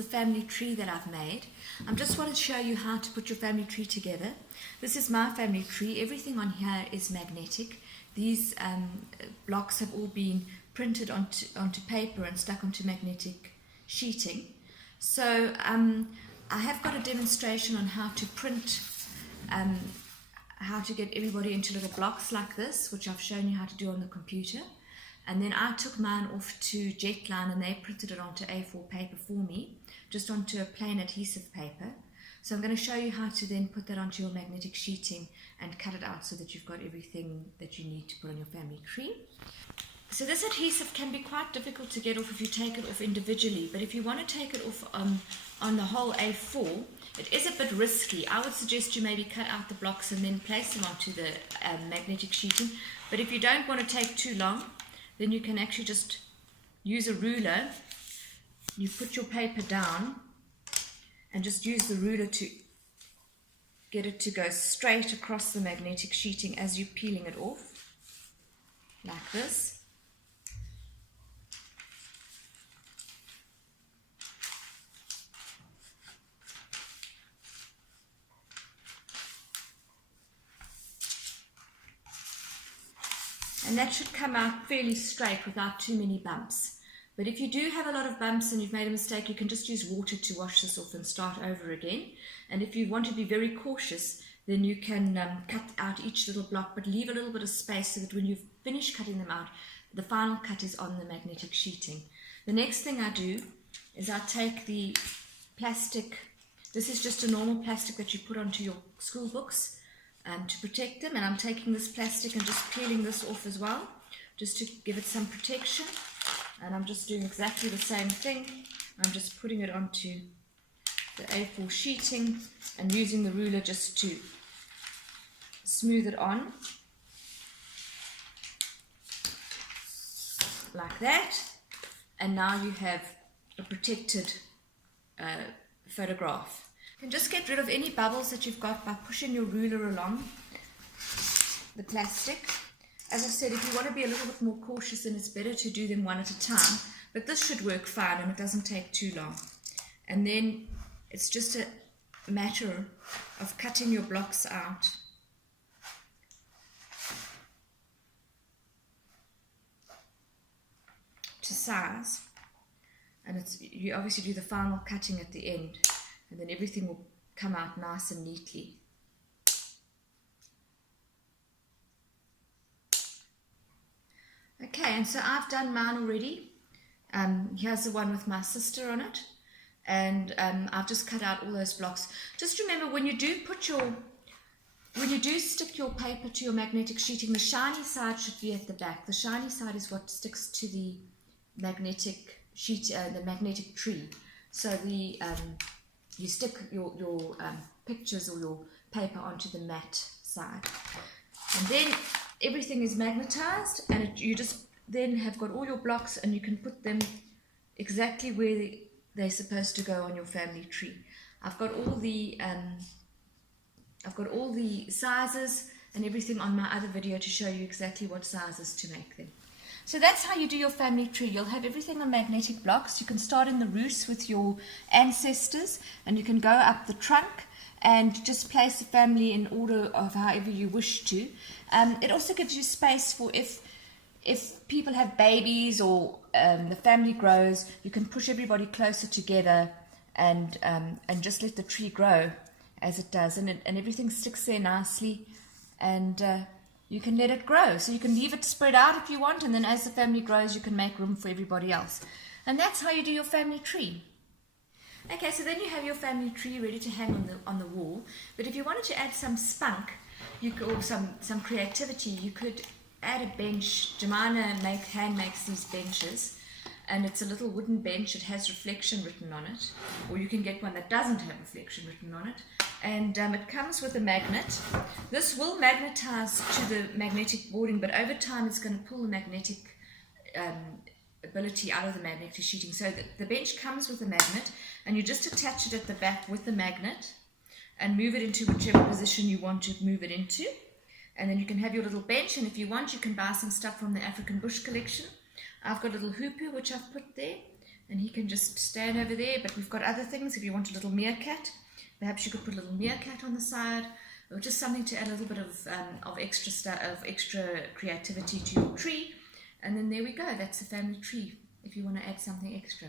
the family tree that I've made. I just want to show you how to put your family tree together. This is my family tree. Everything on here is magnetic. These blocks have all been printed onto paper and stuck onto magnetic sheeting. So I have got a demonstration on how to print, how to get everybody into little blocks like this, which I've shown you how to do on the computer. And then I took mine off to Jetline and they printed it onto A4 paper for me, just onto a plain adhesive paper. So I'm going to show you how to then put that onto your magnetic sheeting and cut it out so that you've got everything that you need to put on your family tree. So this adhesive can be quite difficult to get off if you take it off individually, but if you want to take it off on the whole A4, it is a bit risky. I would suggest you maybe cut out the blocks and then place them onto the magnetic sheeting. But if you don't want to take too long, then you can actually just use a ruler. You put your paper down and just use the ruler to get it to go straight across the magnetic sheeting as you're peeling it off, like this. And that should come out fairly straight without too many bumps. But if you do have a lot of bumps and you've made a mistake, you can just use water to wash this off and start over again. And if you want to be very cautious, then you can cut out each little block, but leave a little bit of space so that when you've finished cutting them out, the final cut is on the magnetic sheeting. The next thing I do is I take the plastic. This is just a normal plastic that you put onto your school books to protect them, and I'm taking this plastic and just peeling this off as well, just to give it some protection. And I'm just doing exactly the same thing. I'm just putting it onto the A4 sheeting and using the ruler just to smooth it on, like that. And now you have a protected photograph. You can just get rid of any bubbles that you've got by pushing your ruler along the plastic. As I said, if you want to be a little bit more cautious, then it's better to do them one at a time. But this should work fine and it doesn't take too long. And then it's just a matter of cutting your blocks out. To size. And you obviously do the final cutting at the end. And then everything will come out nice and neatly. Okay, and so I've done mine already. Here's the one with my sister on it. And I've just cut out all those blocks. Just remember, when you do stick your paper to your magnetic sheeting, the shiny side should be at the back. The shiny side is what sticks to the magnetic sheet, the magnetic tree. So you stick your pictures or your paper onto the matte side. And then everything is magnetized, and you just then have got all your blocks and you can put them exactly where they're supposed to go on your family tree. I've got all the sizes and everything on my other video to show you exactly what sizes to make them. So that's how you do your family tree. You'll have everything on magnetic blocks. You can start in the roots with your ancestors, and you can go up the trunk and just place the family in order of however you wish to. It also gives you space for if people have babies or the family grows, you can push everybody closer together and just let the tree grow as it does, and everything sticks there nicely, and you can let it grow. So you can leave it spread out if you want, and then as the family grows, you can make room for everybody else. And that's how you do your family tree. Okay, so then you have your family tree ready to hang on the wall. But if you wanted to add some spunk, or some creativity, you could add a bench. Jemina hand makes these benches, and it's a little wooden bench. It has reflection written on it, or you can get one that doesn't have reflection written on it. And it comes with a magnet. This will magnetize to the magnetic boarding, but over time it's going to pull the magnetic ability out of the magnetic sheeting. So the bench comes with a magnet, and you just attach it at the back with the magnet and move it into whichever position you want to move it into. And then you can have your little bench, and if you want, you can buy some stuff from the African Bush collection. I've got a little hoopoo which I've put there, and he can just stand over there. But we've got other things. If you want a little meerkat, perhaps you could put a little meerkat on the side, or just something to add a little bit of extra creativity to your tree. And then there we go. That's the family tree if you want to add something extra.